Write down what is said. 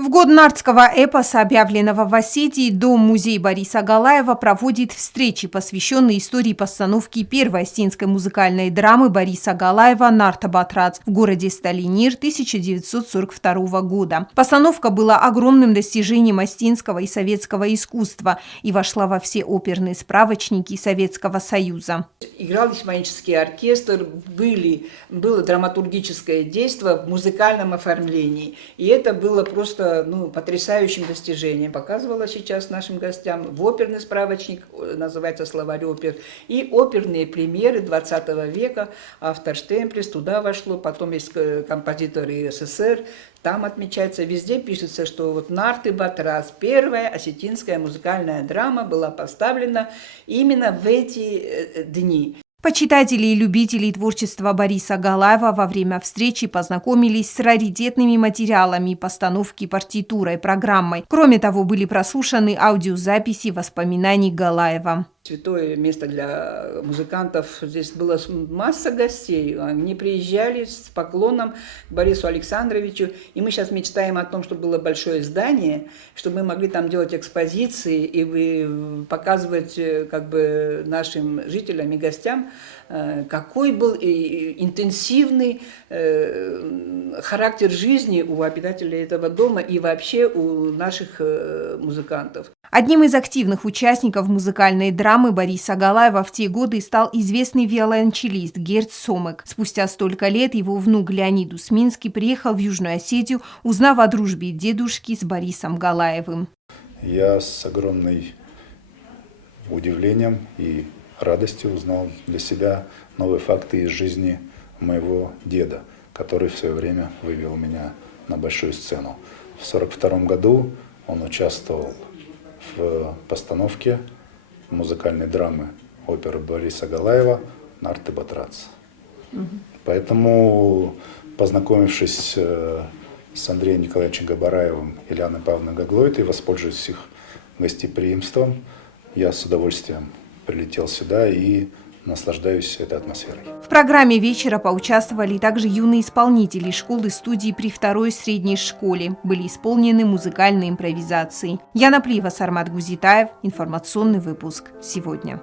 В год нартского эпоса, объявленного в Осетии, Дом-музей Бориса Галаева проводит встречи, посвященные истории постановки первой осетинской музыкальной драмы Бориса Галаева «Нарт Батрац» в городе Сталинир 1942 года. Постановка была огромным достижением осетинского и советского искусства и вошла во все оперные справочники Советского Союза. Играл симфонический оркестр, было драматургическое действие в музыкальном оформлении. И это было просто потрясающим достижением. Показывала сейчас нашим гостям в оперный справочник, называется «Словарь опер», и оперные премьеры 20 века, автор Штемплес, туда вошло, потом есть композиторы СССР, там отмечается, везде пишется, что вот «Нарт и Батрац», первая осетинская музыкальная драма, была поставлена именно в эти дни. Почитатели и любители творчества Бориса Галаева во время встречи познакомились с раритетными материалами постановки партитурой, программой. Кроме того, были прослушаны аудиозаписи воспоминаний Галаева. Святое место для музыкантов. Здесь была масса гостей. Они приезжали с поклоном к Борису Александровичу. И мы сейчас мечтаем о том, чтобы было большое здание, чтобы мы могли там делать экспозиции и показывать нашим жителям и гостям, какой был интенсивный характер жизни у обитателей этого дома и вообще у наших музыкантов. Одним из активных участников музыкальной драмы Бориса Галаева в те годы стал известный виолончелист Герц Сомек. Спустя столько лет его внук Леонид Усминский приехал в Южную Осетию, узнав о дружбе дедушки с Борисом Галаевым. Я с огромным удивлением и радостью узнал для себя новые факты из жизни моего деда, который в свое время вывел меня на большую сцену. В 1942 году он участвовал в постановке музыкальной драмы оперы Бориса Галаева «Нарт и Батрац». Поэтому, познакомившись с Андреем Николаевичем Габараевым и Лианой Павловной Гаглойтой, воспользуясь их гостеприимством, я с удовольствием прилетел сюда и наслаждаюсь этой атмосферой. В программе вечера поучаствовали также юные исполнители школы студии при второй средней школе. Были исполнены музыкальные импровизации. Яна Плива, Сармат Гузитаев. Информационный выпуск сегодня.